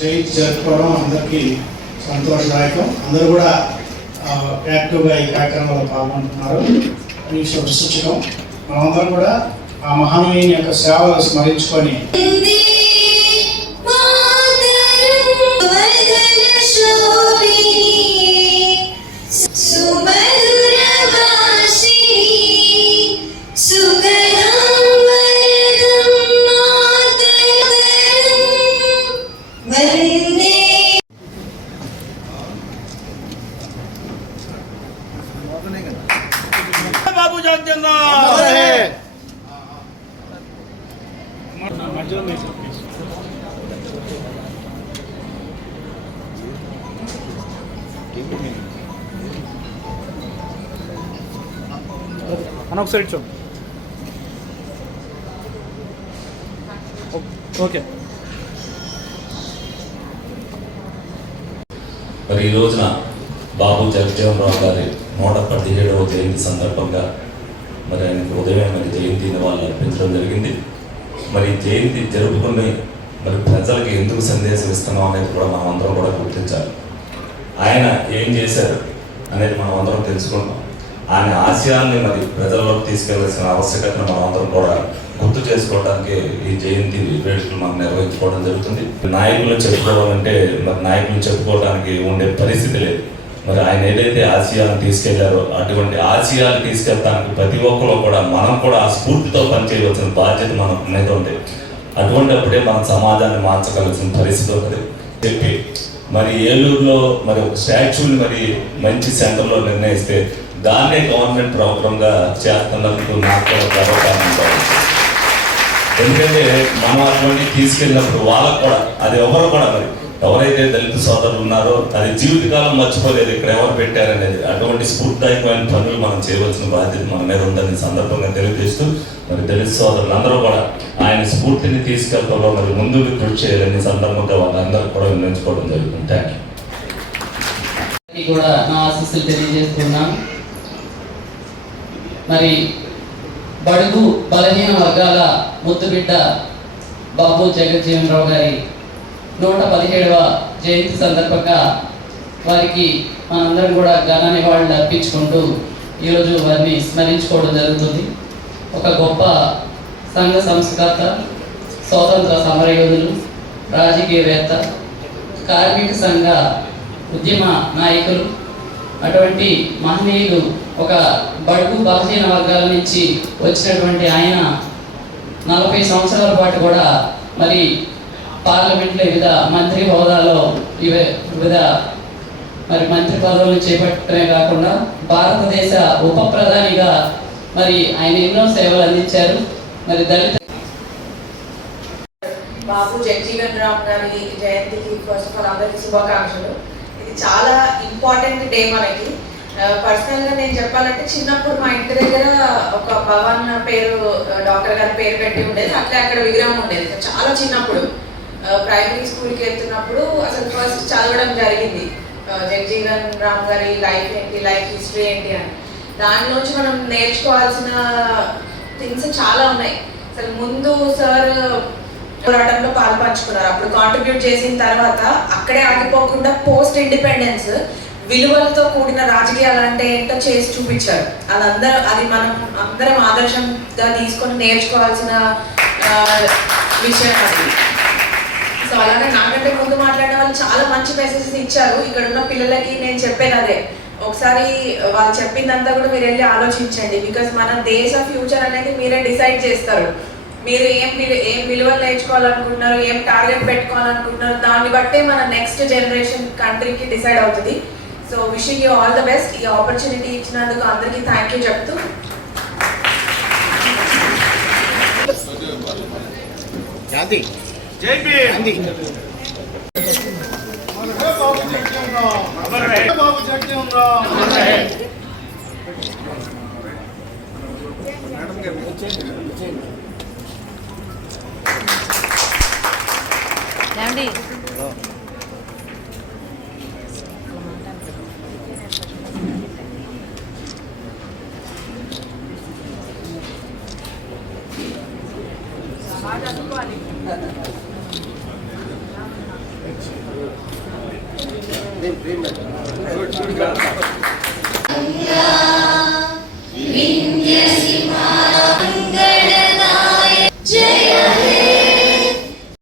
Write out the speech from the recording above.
జయంతి జరుపుకోవడం అందరికీ సంతోషదాయకం. అందరూ కూడా యాక్టివ్గా ఈ కార్యక్రమంలో పాల్గొంటున్నారు. ఈ సూచకం మనమందరం కూడా ఆ మహనీయుని యొక్క సేవలు స్మరించుకొని बाबू जगजीवन ఒకసారి ఓకే. మరి ఈ రోజున బాబు జగజీవన్ రావు గారి 117వ జయంతి సందర్భంగా మరి ఆయనకు ఉదయం మరి జయంతిని వాళ్ళు అర్పించడం జరిగింది. మరి జయంతి జరుపుకుని మరి ప్రజలకి ఎందుకు సందేశం ఇస్తున్నాం అనేది కూడా మనం అందరం కూడా గుర్తించాలి. ఆయన ఏం చేశారు అనేది మనం అందరం తెలుసుకుంటాం. ఆయన ఆశయాల్ని మరి ప్రజల్లోకి తీసుకెళ్లాల్సిన ఆవశ్యకతను మనం అందరం కూడా గుర్తు చేసుకోవడానికి ఈ జయంతి వేడుకలు మనం నిర్వహించుకోవడం జరుగుతుంది. నాయకులు చెప్పుకోవాలంటే మరి నాయకులు చెప్పుకోవడానికి ఉండే పరిస్థితి లేదు. మరి ఆయన ఏదైతే ఆశయాలను తీసుకెళ్లారో అటువంటి ఆశయాలు తీసుకెళ్ళడానికి ప్రతి ఒక్కరు కూడా మనం కూడా ఆ స్ఫూర్తితో పనిచేయవలసిన బాధ్యత మన మీద ఉంది. అటువంటిప్పుడే మనం సమాజాన్ని మార్చగలసిన పరిస్థితి ఉంటుంది చెప్పి మరి ఏలూరులో మరి ఒక స్టాచ్యూని మరి మంచి సెంటర్లో నిర్ణయిస్తే దాన్నే గవర్నమెంట్ ప్రోగ్రామ్గా చేస్తున్నందుకు నాకు కూడా గర్వకారణం. ఎందుకంటే మనం అటువంటి తీసుకెళ్ళినప్పుడు వాళ్ళకు కూడా అది ఎవరు కూడా మరి ఎవరైతే దళిత సోదరులు ఉన్నారో అది జీవితకాలం మర్చిపోలేదు ఇక్కడ ఎవరు పెట్టారనేది. అటువంటి స్ఫూర్తిదాయకమైన పనులు మనం చేయవలసిన బాధ్యత మన మీద ఉందని సందర్భంగా తెలియజేస్తూ మరి దళిత సోదరులు అందరూ కూడా ఆయన స్ఫూర్తిని తీసుకెళ్తాలో మరి ముందుకు కృషి చేయాలని సందర్భంగా వాళ్ళందరూ కూడా వినియోగించుకోవడం జరుగుతుంది. Thank you. కూడా నా ఆశీస్సులు తెలియజేస్తున్నాను. మరి బడుగు బలహీన వర్గాల ముద్దుబిడ్డ బాబు జగజ్జీవన్ రావు గారి 117వ జయంతి సందర్భంగా వారికి మనందరం కూడా ఘన నివాళులు అర్పించుకుంటూ ఈరోజు వారిని స్మరించుకోవడం జరుగుతుంది. ఒక గొప్ప సంఘ సంస్కర్త, స్వాతంత్ర సమరయోధులు, రాజకీయవేత్త, కార్మిక సంఘ ఉద్యమ నాయకులు, అటువంటి మహనీయులు ఒక బడుగు బలహీన వర్గాల నుంచి వచ్చినటువంటి ఆయన 40 సంవత్సరాల పాటు కూడా మరి పార్లమెంట్లో వివిధ మంత్రి హోదాలో వివిధ మరి మంత్రి పదవులను చేపట్టడమే కాకుండా భారతదేశ ఉప ప్రధానిగా మరి ఆయన ఎన్నో సేవలు అందించారు. మరి దళిత బాబు జగజీవన్ రావు గారి జయంతికి ఫస్ట్ ఆఫ్ ఆల్ అందరికీ శుభాకాంక్షలు. ఇది చాలా ఇంపార్టెంట్ డే మనకి. పర్సనల్గా నేను చెప్పాలంటే చిన్నప్పుడు మా ఇంటి దగ్గర ఒక భవన్ పేరు డాక్టర్ గారి పేరు పెట్టి ఉండేది. అట్లే అక్కడ విగ్రహం ఉండేది. చాలా చిన్నప్పుడు ప్రైమరీ స్కూల్కి వెళ్తున్నప్పుడు అసలు ఫస్ట్ చదవడం జరిగింది జగజీవన్ రామ్ గారి లైఫ్ ఏంటి, లైఫ్ హిస్టరీ ఏంటి అని. దానిలోంచి మనం నేర్చుకోవాల్సిన థింగ్స్ చాలా ఉన్నాయి. అసలు ముందు సార్ పోరాటంలో పాల్పంచుకున్నారు. అప్పుడు కాంట్రిబ్యూట్ చేసిన తర్వాత అక్కడే ఆగిపోకుండా పోస్ట్ ఇండిపెండెన్స్ విలువలతో కూడిన రాజకీయాలు అంటే ఏంటో చేసి చూపించారు. అది మనం అందరం ఆదర్శంగా తీసుకొని నేర్చుకోవాల్సిన విషయం అది. సో అలాగే నాకంటే ముందు మాట్లాడిన వాళ్ళు చాలా మంచి మెసేజెస్ ఇచ్చారు. ఇక్కడ ఉన్న పిల్లలకి నేను చెప్పేది అదే, ఒకసారి వాళ్ళు చెప్పిందంతా కూడా మీరు వెళ్ళి ఆలోచించండి. బికాస్ మన దేశ ఫ్యూచర్ అనేది మీరే డిసైడ్ చేస్తారు. మీరు ఏం విలువలు నేర్చుకోవాలనుకుంటున్నారు, ఏం టార్గెట్ పెట్టుకోవాలనుకుంటున్నారు, దాన్ని బట్టే మన నెక్స్ట్ జనరేషన్ కంట్రీకి డిసైడ్ అవుతుంది. So wishing you all the best. ఈ ఆపర్చునిటీ ఇచ్చినందుకు అందరికీ థ్యాంక్ యూ చెప్తూ जय भीम। बाबू जगजीवन राव Yeah.